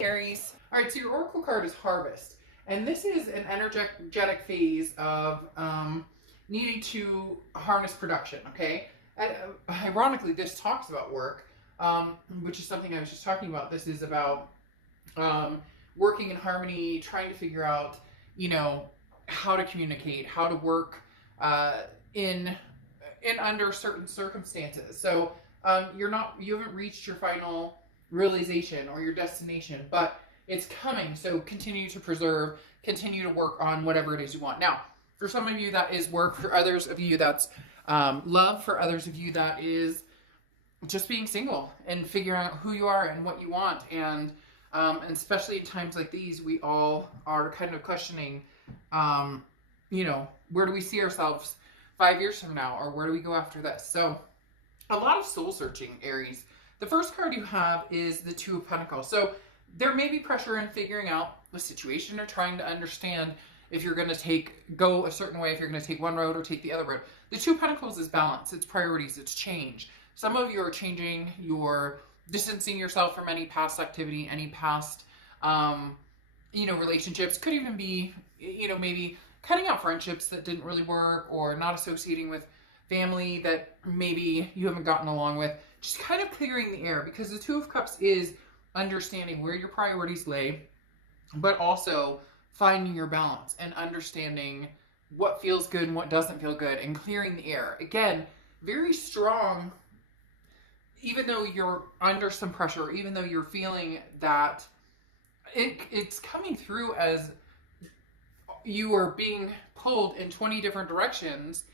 Aries. All right, so your oracle card is Harvest, and this is an energetic phase of needing to harness production. Okay, and, ironically, this talks about work, which is something I was just talking about. This is about working in harmony, trying to figure out, how to communicate, how to work in under certain circumstances. So you haven't reached your final realization or your destination, but it's coming. So continue to preserve, continue to work on whatever it is you want. Now, for some of you that is work, for others of you that's love, for others of you that is just being single and figuring out who you are and what you want. And especially in times like these, we all are kind of questioning, where do we see ourselves 5 years from now, or where do we go after this? So a lot of soul searching, Aries. The first card you have is the Two of Pentacles. So there may be pressure in figuring out the situation or trying to understand if you're going to go a certain way, if you're going to take one road or take the other road. The Two of Pentacles is balance, it's priorities, it's change. Some of you are changing, you're distancing yourself from any past activity, any past, relationships. Could even be, maybe cutting out friendships that didn't really work, or not associating with family that maybe you haven't gotten along with. Just kind of clearing the air, because the Two of Cups is understanding where your priorities lay, but also finding your balance and understanding what feels good and what doesn't feel good, and clearing the air. Again, very strong, even though you're under some pressure, even though you're feeling that it's coming through as you are being pulled in 20 different directions,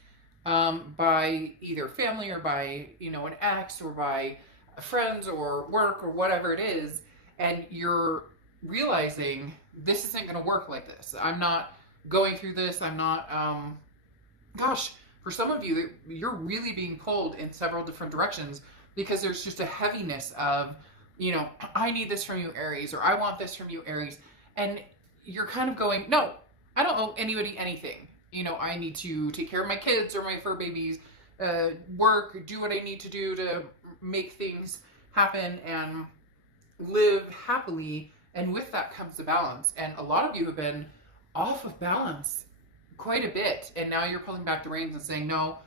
by either family or by, an ex, or by friends or work or whatever it is. And you're realizing this isn't going to work like this. I'm not going through this. I'm not, for some of you, you're really being pulled in several different directions, because there's just a heaviness of, I need this from you, Aries, or I want this from you, Aries. And you're kind of going, no, I don't owe anybody anything. I need to take care of my kids or my fur babies, work, do what I need to do to make things happen and live happily. And with that comes the balance. And a lot of you have been off of balance quite a bit. And now you're pulling back the reins and saying, no,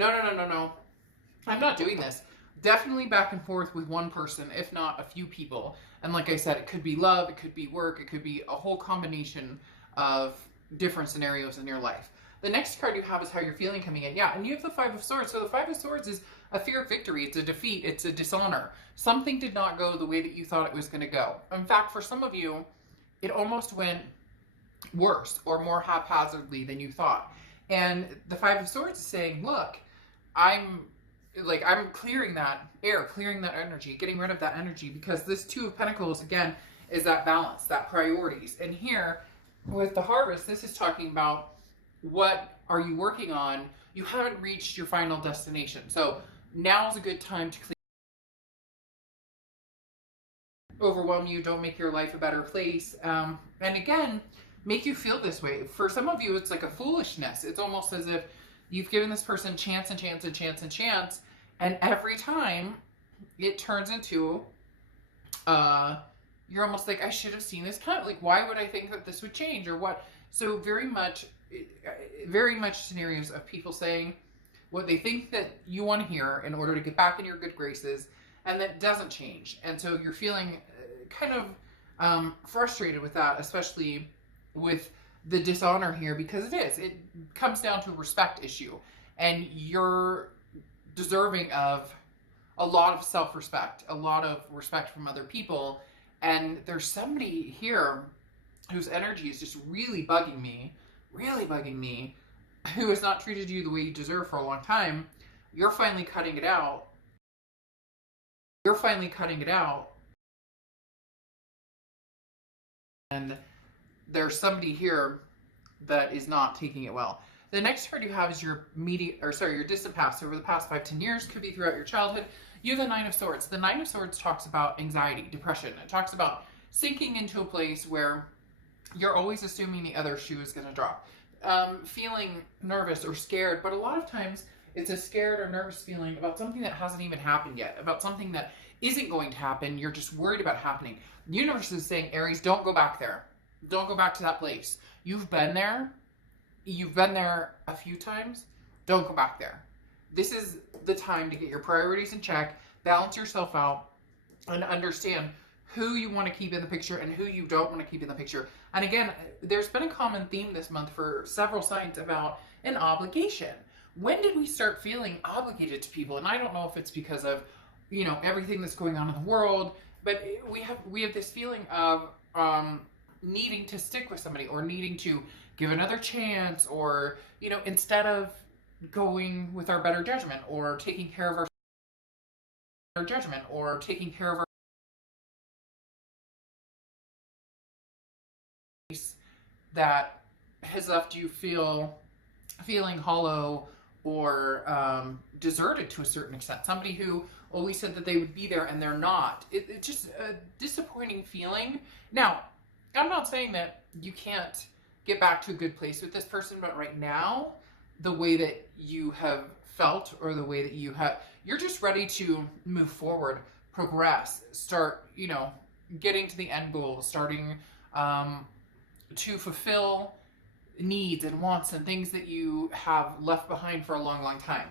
I'm not doing this. Definitely back and forth with one person, if not a few people. And like I said, it could be love, it could be work, it could be a whole combination of different scenarios in your life. The next card you have is how you're feeling coming in. Yeah, and you have the Five of Swords. So the Five of Swords is a fear of victory. It's a defeat. It's a dishonor. Something did not go the way that you thought it was going to go. In fact, for some of you, it almost went worse or more haphazardly than you thought. And the Five of Swords is saying, look, I'm clearing that air, clearing that energy, getting rid of that energy, because this Two of Pentacles, again, is that balance, that priorities. And here, with the Harvest, this is talking about what are you working on. You haven't reached your final destination. So now's a good time to overwhelm you. Don't make your life a better place. And again, make you feel this way. For some of you, it's like a foolishness. It's almost as if you've given this person chance and chance and chance and chance. And every time it turns into, you're almost like, I should have seen this coming. Like, why would I think that this would change, or what? So very much scenarios of people saying what they think that you want to hear in order to get back in your good graces, and that doesn't change. And so you're feeling kind of frustrated with that, especially with the dishonor here, because it comes down to a respect issue, and you're deserving of a lot of self-respect, a lot of respect from other people. And there's somebody here whose energy is just really bugging me, who has not treated you the way you deserve for a long time. You're finally cutting it out. And there's somebody here that is not taking it well. The next card you have is your distant past. Over the past 5-10 years, could be throughout your childhood. You have the Nine of Swords. The Nine of Swords talks about anxiety, depression. It talks about sinking into a place where you're always assuming the other shoe is going to drop. Feeling nervous or scared, but a lot of times it's a scared or nervous feeling about something that hasn't even happened yet, about something that isn't going to happen. You're just worried about happening. The universe is saying, Aries, don't go back there. Don't go back to that place. You've been there. You've been there a few times. Don't go back there. This is the time to get your priorities in check, balance yourself out, and understand who you want to keep in the picture and who you don't want to keep in the picture. And again, there's been a common theme this month for several signs about an obligation. When did we start feeling obligated to people? And I don't know if it's because of, you know, everything that's going on in the world, but we have this feeling of needing to stick with somebody or needing to give another chance, or, you know, instead of going with our better judgment or taking care of our judgment or taking care of our that has left you feeling hollow or deserted to a certain extent. Somebody who always said that they would be there and they're not. It's just a disappointing feeling. Now, I'm not saying that you can't get back to a good place with this person, but right now, the way that you have felt or the way that you're just ready to move forward, progress, start, you know, getting to the end goal, starting to fulfill needs and wants and things that you have left behind for a long, long time.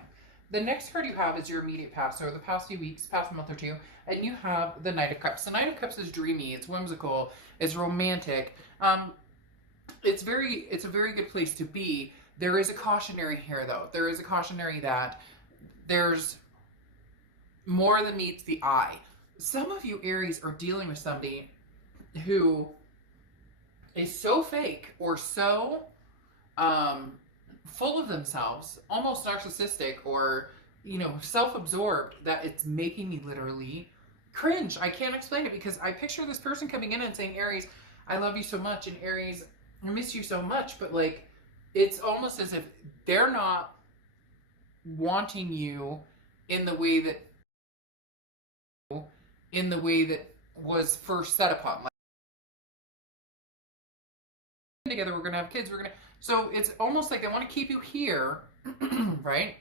The next card you have is your immediate past, or the past few weeks, past month or two, and you have the Knight of Cups. The Knight of Cups is dreamy, it's whimsical, it's romantic. It's a very good place to be. There is a cautionary here, though. There is a cautionary that there's more than meets the eye. Some of you Aries are dealing with somebody who is so fake or so full of themselves, almost narcissistic or, you know, self-absorbed, that it's making me literally cringe. I can't explain it, because I picture this person coming in and saying, Aries, I love you so much, and Aries, I miss you so much, but like, it's almost as if they're not wanting you in the way that was first set upon. Like, together, we're gonna have kids, so it's almost like they want to keep you here, right?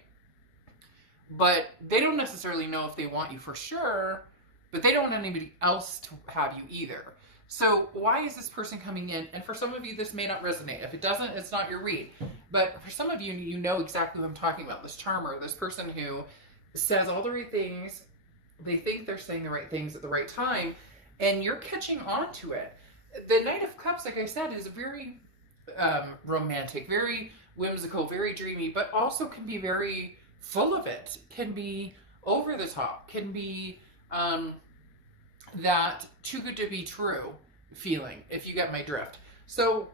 But they don't necessarily know if they want you for sure, but they don't want anybody else to have you either. So why is this person coming in? And for some of you, this may not resonate. If it doesn't, it's not your read. But for some of you, you know exactly what I'm talking about. This charmer, this person who says all the right things. They think they're saying the right things at the right time, and you're catching on to it. The Knight of Cups, like I said, is very romantic, very whimsical, very dreamy, but also can be very full of it, can be over the top, can be that too good to be true feeling, if you get my drift. So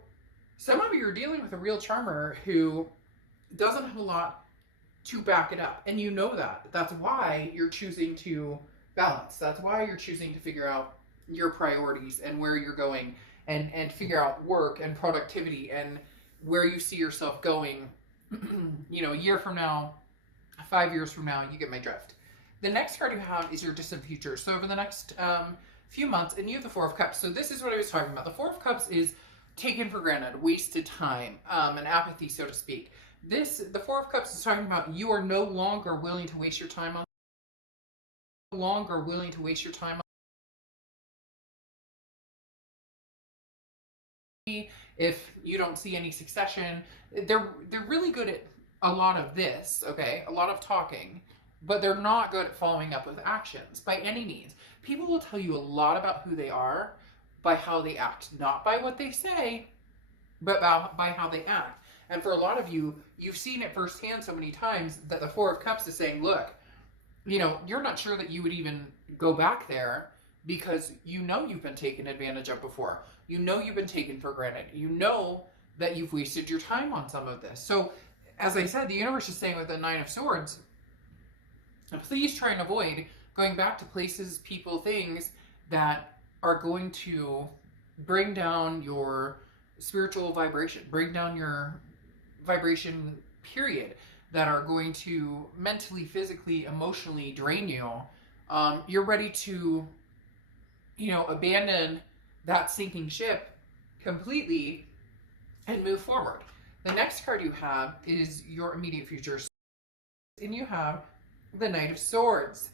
some of you are dealing with a real charmer who doesn't have a lot to back it up, and you know that. That's why you're choosing to balance. That's why you're choosing to figure out your priorities and where you're going, and figure out work and productivity and where you see yourself going, you know, a year from now, 5 years from now. You get my drift. The next card you have is your distant future. So over the next few months, and you have the Four of Cups. So this is what I was talking about. The Four of Cups is taken for granted, wasted time, and apathy, so to speak. The Four of Cups is talking about you are no longer willing to waste your time on. No longer willing to waste your time on. If you don't see any succession, they're really good at a lot of this, okay, a lot of talking, but they're not good at following up with actions by any means. People will tell you a lot about who they are by how they act, not by what they say, but by how they act. And for a lot of you, you've seen it firsthand so many times that the Four of Cups is saying, look, you know, you're not sure that you would even go back there, because you know you've been taken advantage of before. You know you've been taken for granted. You know that you've wasted your time on some of this. So, as I said, the universe is saying with the Nine of Swords, please try and avoid going back to places, people, things that are going to bring down your spiritual vibration, bring down your vibration, period, that are going to mentally, physically, emotionally drain you. You're ready to, you know, abandon that sinking ship completely and move forward. The next card you have is your immediate future, and you have the Knight of Swords.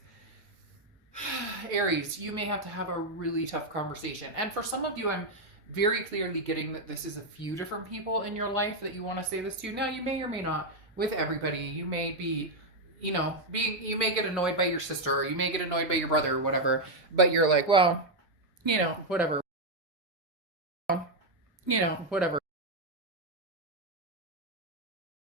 Aries, you may have to have a really tough conversation. And for some of you, I'm very clearly getting that this is a few different people in your life that you want to say this to. Now, you may or may not with everybody. You may be, you may get annoyed by your sister, or you may get annoyed by your brother, or whatever. But you're like, well, whatever. Whatever.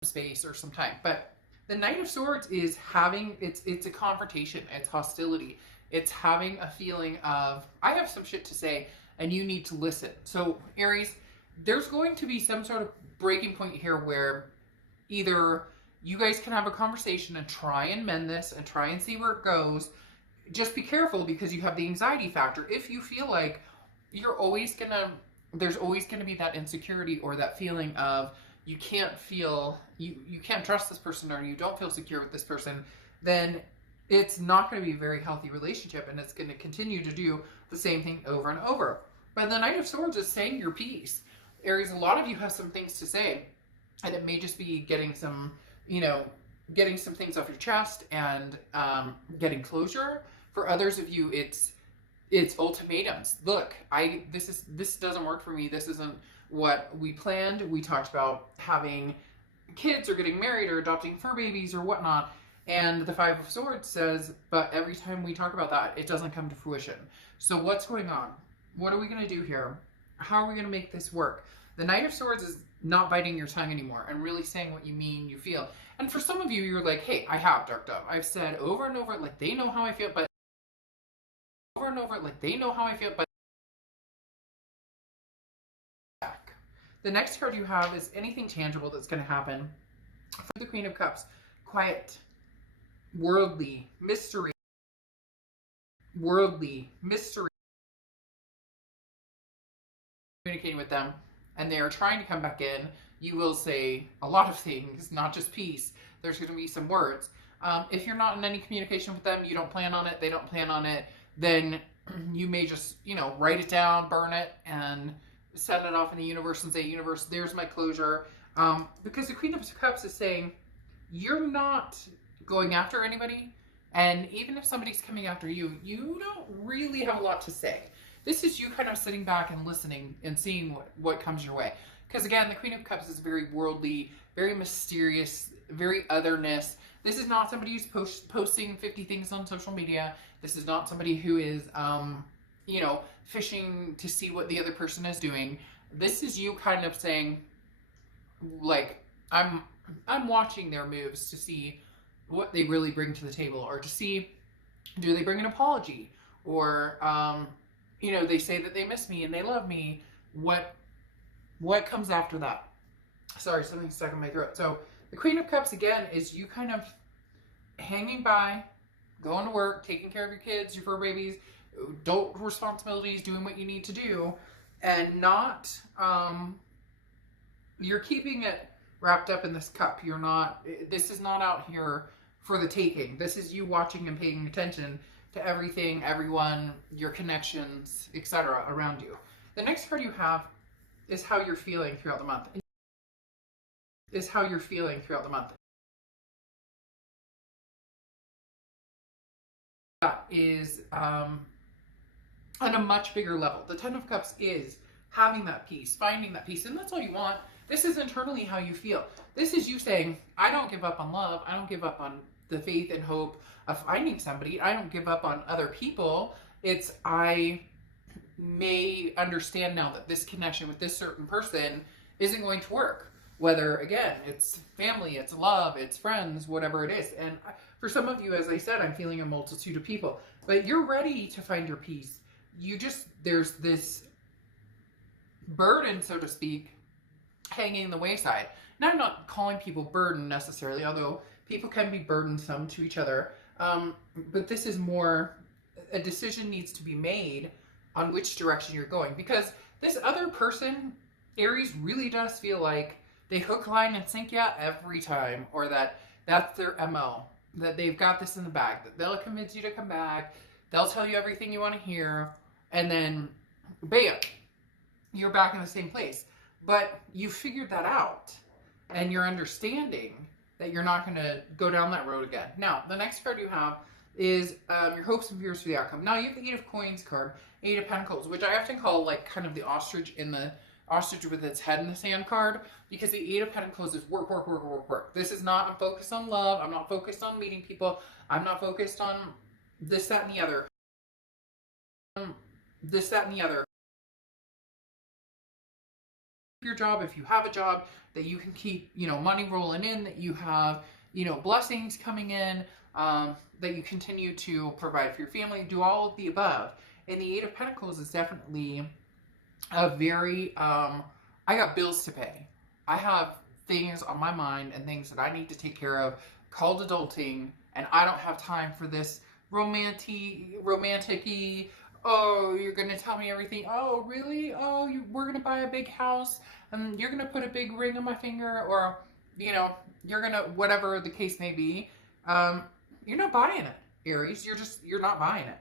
Space or some time. But the Knight of Swords is having, it's a confrontation, it's hostility, it's having a feeling of, I have some shit to say and you need to listen. So Aries, there's going to be some sort of breaking point here where either you guys can have a conversation and try and mend this and try and see where it goes. Just be careful, because you have the anxiety factor. If you feel like there's always gonna be that insecurity or that feeling of you can't trust this person, or you don't feel secure with this person, then it's not going to be a very healthy relationship, and it's going to continue to do the same thing over and over. But the Knight of Swords is saying your piece. Aries, a lot of you have some things to say, and it may just be getting some things off your chest and getting closure. For others of you, it's ultimatums. Look, this doesn't work for me. This isn't what we planned. We talked about having kids or getting married or adopting fur babies or whatnot. And the Five of Swords says, but every time we talk about that, it doesn't come to fruition. So what's going on? What are we going to do here? How are we going to make this work? The Knight of Swords is not biting your tongue anymore and really saying what you mean, you feel. And for some of you, you're like, hey, I have, Dark Dove. I've said over and over, like, they know how I feel, but over and over, like, they know how I feel, but back. The next card you have is anything tangible that's going to happen. For the Queen of Cups, quiet, worldly, mystery, communicating with them, and they are trying to come back in. You will say a lot of things, not just peace. There's going to be some words. If you're not in any communication with them, you don't plan on it, they don't plan on it, then you may just, write it down, burn it, and send it off in the universe and say, universe, there's my closure. Because the Queen of Cups is saying, you're not going after anybody, and even if somebody's coming after you, you don't really have a lot to say. This is you kind of sitting back and listening and seeing what comes your way. Because again, the Queen of Cups is very worldly, very mysterious, very otherness. This is not somebody who's posting 50 things on social media. This is not somebody who is, fishing to see what the other person is doing. This is you kind of saying, like, I'm watching their moves to see what they really bring to the table, or to see, do they bring an apology, or they say that they miss me and they love me. What comes after that? Sorry, something's stuck in my throat. So the Queen of Cups again is you kind of hanging by, going to work, taking care of your kids, your fur babies, adult responsibilities, doing what you need to do, and not you're keeping it wrapped up in this cup. You're not, this is not out here for the taking. This is you watching and paying attention to everything, everyone, your connections, etc. around you. The next card you have is how you're feeling throughout the month. That is on a much bigger level. The Ten of Cups is having that peace, finding that peace, and that's all you want. This is internally how you feel. This is you saying, I don't give up on love. I don't give up on the faith and hope of finding somebody. I don't give up on other people. It's, I may understand now that this connection with this certain person isn't going to work. Whether, again, it's family, it's love, it's friends, whatever it is. And for some of you, as I said, I'm feeling a multitude of people. But you're ready to find your peace. There's this burden, so to speak, hanging in the wayside. Now, I'm not calling people burden necessarily, although people can be burdensome to each other. But this is more, a decision needs to be made on which direction you're going. Because this other person, Aries, really does feel like they hook, line, and sink you every time. Or that's their MO. That they've got this in the bag. That they'll convince you to come back. They'll tell you everything you want to hear. And then, bam, you're back in the same place. But you figured that out. And you're understanding that you're not going to go down that road again. Now, the next card you have is your hopes and fears for the outcome. Now you have the Eight of Coins card, Eight of Pentacles, which I often call like kind of the ostrich in the ostrich with its head in the sand card, because the Eight of Pentacles is work, work, work, work, work. This is not, I'm focused on love. I'm not focused on meeting people. I'm not focused on this, that, and the other. This, that, and the other. Your job, if you have a job, that you can keep, you know, money rolling in, that you have, you know, blessings coming in, that you continue to provide for your family, do all of the above. And the Eight of Pentacles is definitely a very, I got bills to pay. I have things on my mind and things that I need to take care of, called adulting, and I don't have time for this romantic-y, oh, you're going to tell me everything. Oh, really? Oh, we're going to buy a big house and you're going to put a big ring on my finger, or, you know, you're going to, whatever the case may be. You're not buying it, Aries. You're not buying it.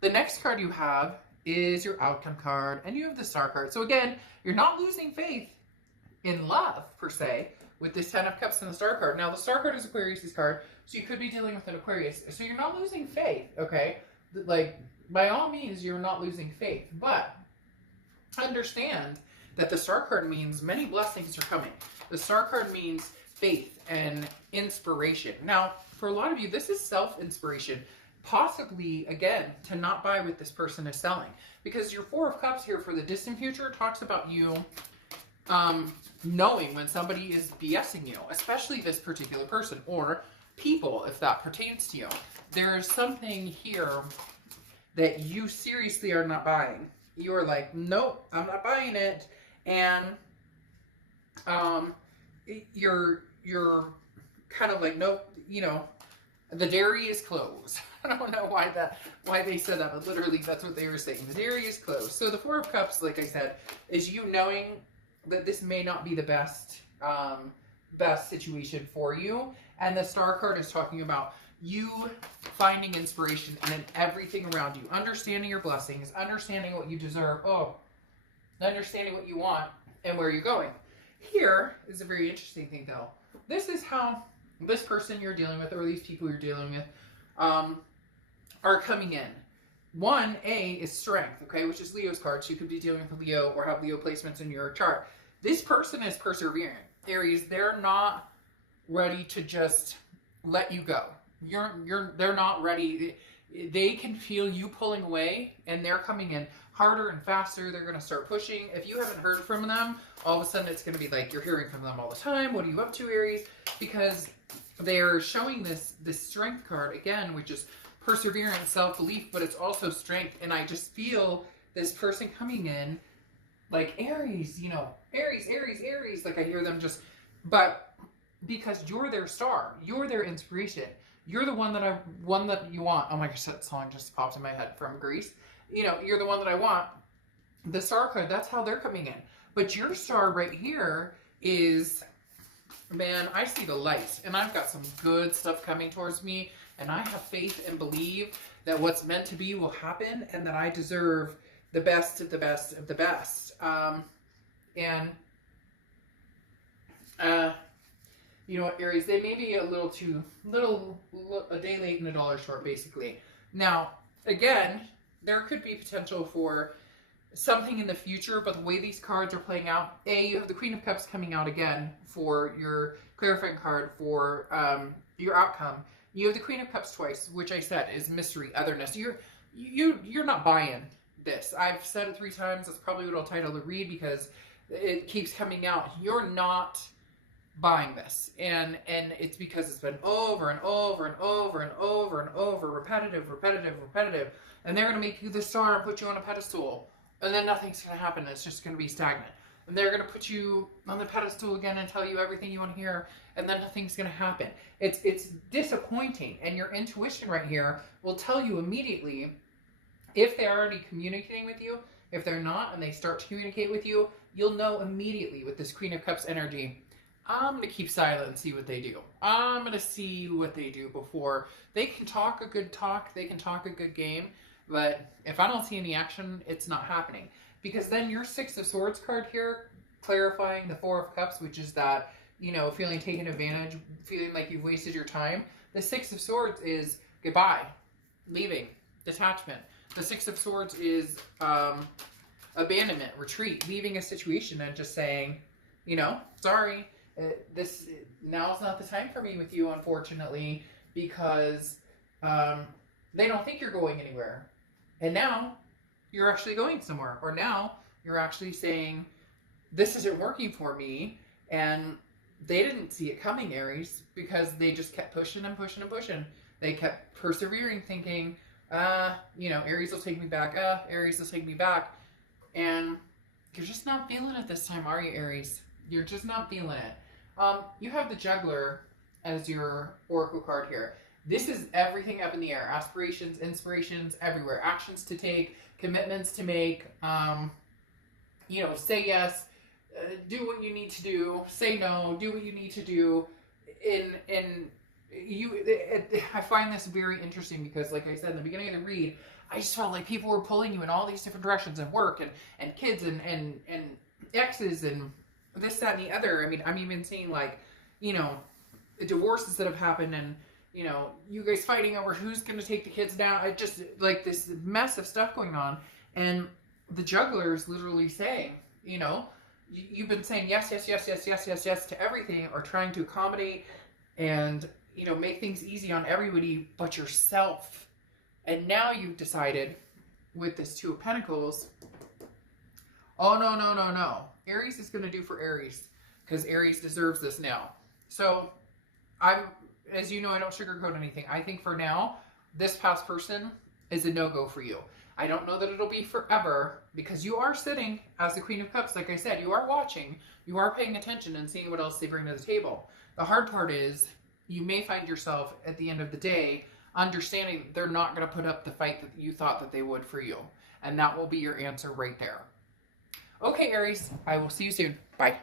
The next card you have is your outcome card, and you have the Star card. So again, you're not losing faith in love, per se, with this Ten of Cups and the Star card. Now, the Star card is Aquarius' card, so you could be dealing with an Aquarius. So you're not losing faith, okay? Like, by all means, you're not losing faith. But understand that the Star card means many blessings are coming. The Star card means faith and inspiration. Now, for a lot of you, this is self-inspiration. Possibly, again, to not buy what this person is selling. Because your Four of Cups here for the distant future talks about you knowing when somebody is BSing you, especially this particular person, or people, if that pertains to you. There's something here that you seriously are not buying. You're like, nope, I'm not buying it. And you're kind of like, nope, you know, the dairy is closed. I don't know why they said that, but literally that's what they were saying. The dairy is closed. So the Four of Cups, like I said, is you knowing that this may not be the best situation for you. And the Star card is talking about you finding inspiration in everything around you, understanding your blessings, understanding what you deserve, understanding what you want and where you're going. Here is a very interesting thing, though. This is how this person you're dealing with, or these people you're dealing with, are coming in. 1A is strength, okay, which is Leo's card. So you could be dealing with a Leo or have Leo placements in your chart. This person is persevering. Aries, they're not ready to just let you go. They're not ready. They can feel you pulling away, and they're coming in harder and faster. They're going to start pushing. If you haven't heard from them, all of a sudden it's going to be like you're hearing from them all the time. What are you up to, Aries? Because they're showing this strength card again, which is perseverance, self-belief, but it's also strength. And I just feel this person coming in like Aries, you know, Aries, Aries, Aries. Like I hear them just, but because you're their star, you're their inspiration. You're the one that you want. Oh my gosh, that song just popped in my head from Greece. You know, you're the one that I want. The Star card, that's how they're coming in. But your star right here is, man, I see the light. And I've got some good stuff coming towards me. And I have faith and believe that what's meant to be will happen. And that I deserve the best of the best of the best. You know what, Aries, they may be a day late and a dollar short, basically. Now, again, there could be potential for something in the future, but the way these cards are playing out, you have the Queen of Cups coming out again for your clarifying card for your outcome. You have the Queen of Cups twice, which I said is mystery, otherness. You're not buying this. I've said it 3 times. That's probably what I'll title the read because it keeps coming out. You're not buying this, and it's because it's been over and over and over and over and over, repetitive, and they're going to make you the star and put you on a pedestal, and then nothing's going to happen. It's just going to be stagnant, and they're going to put you on the pedestal again and tell you everything you want to hear, and then nothing's going to happen. It's disappointing, and your intuition right here will tell you immediately if they're already communicating with you. If they're not and they start to communicate with you, you'll know immediately with this Queen of Cups energy, I'm going to keep silent and see what they do. I'm going to see what they do before. They can talk a good talk. They can talk a good game. But if I don't see any action, it's not happening. Because then your Six of Swords card here, clarifying the Four of Cups, which is that you know, feeling taken advantage, feeling like you've wasted your time. The Six of Swords is goodbye, leaving, detachment. The Six of Swords is abandonment, retreat, leaving a situation and just saying, you know, sorry, now's not the time for me with you, unfortunately, because they don't think you're going anywhere. And now you're actually going somewhere. Or now you're actually saying, this isn't working for me. And they didn't see it coming, Aries, because they just kept pushing and pushing and pushing. They kept persevering, thinking, you know, Aries will take me back. Aries will take me back. And you're just not feeling it this time, are you, Aries? You're just not feeling it. You have the Juggler as your oracle card here. This is everything up in the air. Aspirations, inspirations, everywhere. Actions to take, commitments to make. You know, say yes, do what you need to do. Say no, do what you need to do. I find this very interesting because, like I said in the beginning of the read, I just felt like people were pulling you in all these different directions, and work and kids and exes and this, that, and the other. I mean, I'm even seeing, like, you know, divorces that have happened, and, you know, you guys fighting over who's going to take the kids down. I just, like, this mess of stuff going on. And the Juggler is literally saying, you know, you've been saying yes, yes, yes, yes, yes, yes, yes to everything, or trying to accommodate and, you know, make things easy on everybody but yourself. And now you've decided with this Two of Pentacles, oh, no, no, no, no. Aries is going to do for Aries, because Aries deserves this now. So as you know, I don't sugarcoat anything. I think for now, this past person is a no-go for you. I don't know that it'll be forever, because you are sitting as the Queen of Cups. Like I said, you are watching, you are paying attention and seeing what else they bring to the table. The hard part is you may find yourself at the end of the day understanding they're not going to put up the fight that you thought that they would for you. And that will be your answer right there. Okay, Aries, I will see you soon. Bye.